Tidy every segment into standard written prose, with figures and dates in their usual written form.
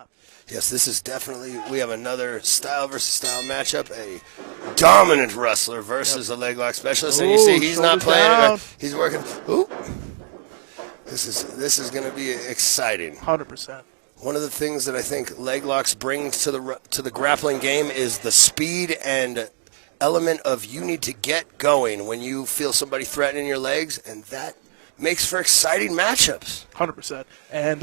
not. Yes, this is definitely, we have another style versus style matchup, a dominant wrestler versus a leg lock specialist, and you see he's not playing it, he's working. Ooh. This is going to be exciting. 100%. One of the things that I think leg locks bring to the grappling game is the speed and element of you need to get going when you feel somebody threatening your legs, and that makes for exciting matchups. 100%. And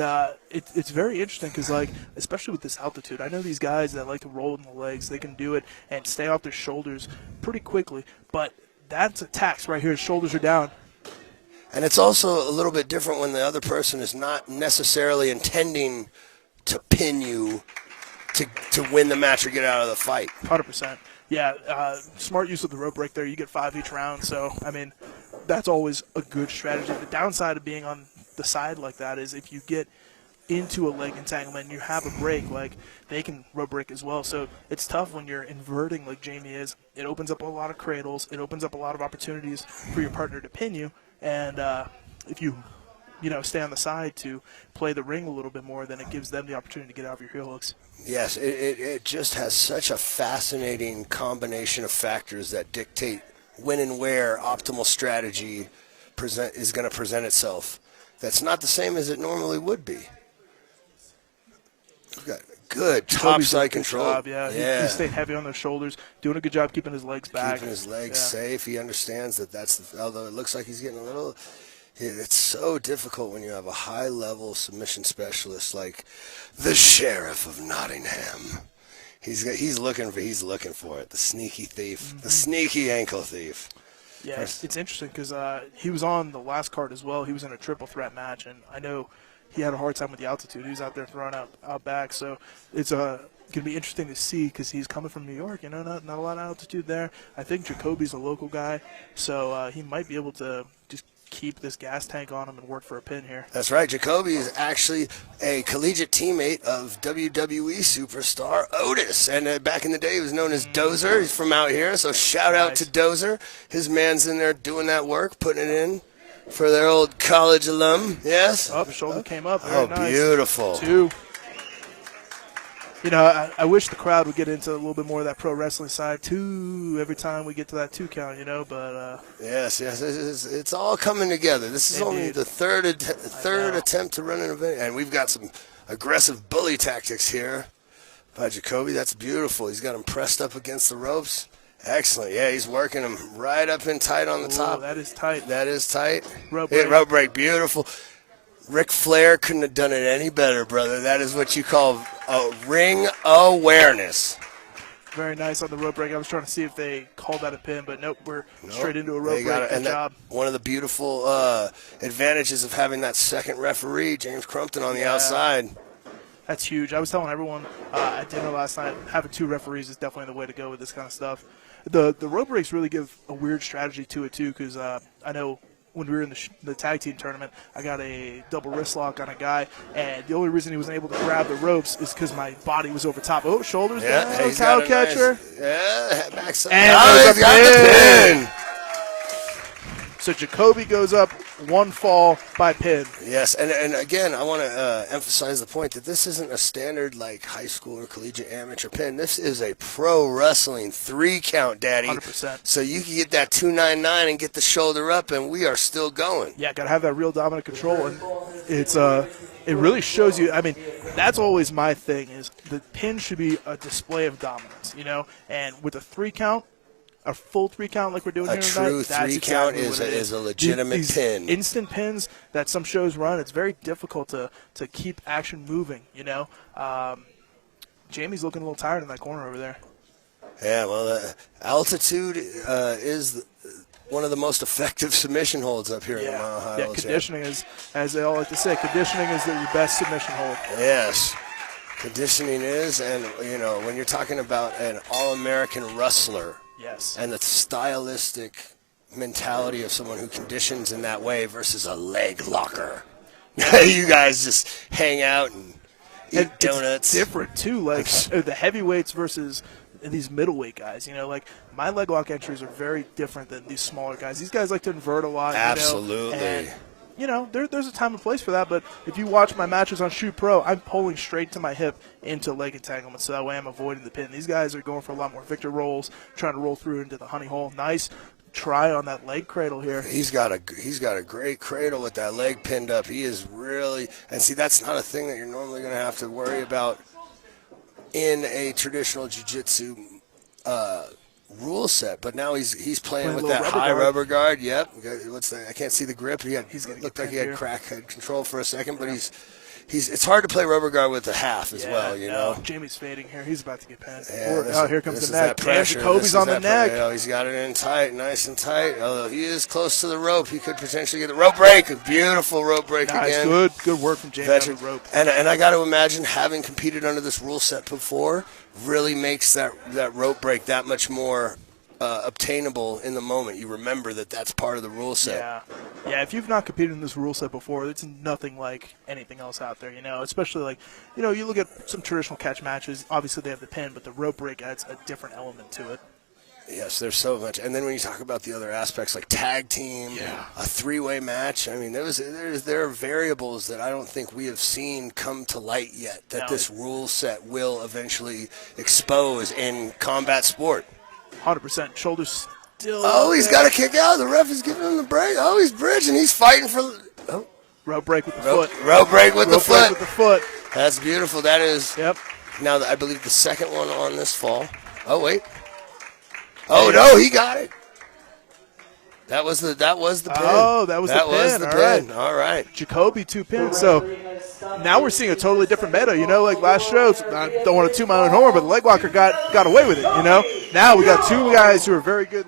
it's very interesting because, like, especially with this altitude, I know these guys that like to roll in the legs, they can do it and stay off their shoulders pretty quickly. But that's a tax right here. His shoulders are down. And it's also a little bit different when the other person is not necessarily intending to pin you to win the match or get out of the fight. 100%. Yeah, smart use of the rope break there. You get 5 each round. So, I mean, that's always a good strategy. The downside of being on the side like that is if you get into a leg entanglement and you have a break, like, they can rope break as well. So it's tough when you're inverting like Jamie is. It opens up a lot of cradles. It opens up a lot of opportunities for your partner to pin you. And if you stay on the side to play the ring a little bit more, then it gives them the opportunity to get out of your heel hooks. Yes, it just has such a fascinating combination of factors that dictate when and where optimal strategy is going to present itself. That's not the same as it normally would be. We've got good topside control. Job, yeah. He stayed heavy on those shoulders, doing a good job keeping his legs back. Keeping his legs safe. He understands that although it looks like he's getting a little, it's so difficult when you have a high-level submission specialist like the Sheriff of Nottingham. He's looking for it. The sneaky thief, the sneaky ankle thief. Yeah, it's interesting because he was on the last card as well. He was in a triple threat match, and I know he had a hard time with the altitude. He was out there throwing out back, so it's going to be interesting to see because he's coming from New York. Not a lot of altitude there. I think Jacobi's a local guy, so he might be able to just keep this gas tank on him and work for a pin here. That's right. Jacobi is actually a collegiate teammate of WWE superstar Otis. And back in the day, he was known as Dozer. He's from out here, so shout out to Dozer. His man's in there doing that work, putting it in for their old college alum. Yes? Up, shoulder came up. Very nice. Beautiful. 2. I wish the crowd would get into a little bit more of that pro wrestling side, 2, every time we get to that 2 count, but... Yes, it's all coming together. This is only the third attempt to run an event, and we've got some aggressive bully tactics here by Jacobi. That's beautiful. He's got him pressed up against the ropes. Excellent. Yeah, he's working him right up in tight on the top. That is tight. That is tight. Rope break. Rope break. Beautiful. Ric Flair couldn't have done it any better, brother. That is what you call ring awareness. Very nice on the rope break. I was trying to see if they called that a pin, but nope, we're straight into a rope break. Good job. One of the beautiful advantages of having that second referee, James Crumpton, on the outside. That's huge. I was telling everyone at dinner last night, having 2 referees is definitely the way to go with this kind of stuff. The rope breaks really give a weird strategy to it, too, because I know when we were in the tag team tournament, I got a double wrist lock on a guy, and the only reason he wasn't able to grab the ropes is because my body was over top. Oh, shoulders down, cow catcher. Nice, backside. And he's got the pin. So Jacobi goes up, 1 fall by pin. Yes, and again, I want to emphasize the point that this isn't a standard like high school or collegiate amateur pin. This is a pro wrestling 3 count, Daddy. 100%. So you can get that 299 and get the shoulder up, and we are still going. Yeah, got to have that real dominant control, and it's it really shows you. I mean, that's always my thing is the pin should be a display of dominance, and with a 3 count. A full 3 count like we're doing here tonight. A true 3 count is a legitimate these pin. Instant pins that some shows run, it's very difficult to keep action moving, Jamie's looking a little tired in that corner over there. Yeah, well, altitude is one of the most effective submission holds up here in the Mile High. Yeah, conditioning is, as they all like to say, conditioning is the best submission hold. Yes. Conditioning is, and, when you're talking about an all-American wrestler, yes, and the stylistic mentality of someone who conditions in that way versus a leg locker. You guys just hang out and eat donuts. It's different, too, like the heavyweights versus these middleweight guys. Like my leg lock entries are very different than these smaller guys. These guys like to invert a lot. Absolutely. And there's a time and place for that. But if you watch my matches on Shoot Pro, I'm pulling straight to my hip into leg entanglement, so that way I'm avoiding the pin. These guys are going for a lot more Victor rolls, trying to roll through into the honey hole. Nice try on that leg cradle here. He's got a great cradle with that leg pinned up. He is really, and see, that's not a thing that you're normally going to have to worry about in a traditional jiu-jitsu rule set. But now he's playing with that high rubber guard. Yep. What's that? I can't see the grip. He's looked like he had crackhead control for a second, but it's hard to play rubber guard with a half as well, you know. Jamie's fading here. He's about to get pinned. Yeah, here comes the neck. Pressure. Jacobi's on the neck. He's got it in tight, nice and tight. Although he is close to the rope, he could potentially get the rope break. A beautiful rope break again. Good work from Jamie on the rope. And I got to imagine having competed under this rule set before really makes that rope break that much more obtainable in the moment. You remember that that's part of the rule set. Yeah, if you've not competed in this rule set before, it's nothing like anything else out there, especially like, you look at some traditional catch matches, obviously they have the pin, but the rope break adds a different element to it. Yes, there's so much. And then when you talk about the other aspects like tag team, a three-way match, I mean, there are variables that I don't think we have seen come to light yet that this rule set will eventually expose in combat sport. 100%. Shoulders still. Oh, he's got to kick out. The ref is giving him the break. Oh, he's bridging. He's fighting for. Oh. Rope break with the foot. Rope break with the foot. With the foot. That's beautiful. That is. Yep. Now, I believe the second one on this fall. Oh, wait. Oh, no, he got it. That was the pin. Oh, that was the pin. All right. Jacobi 2 pins. So now we're seeing a totally different meta. Like last show, I don't want to toot my own horn, but the leg walker got away with it. Now we got two guys who are very good.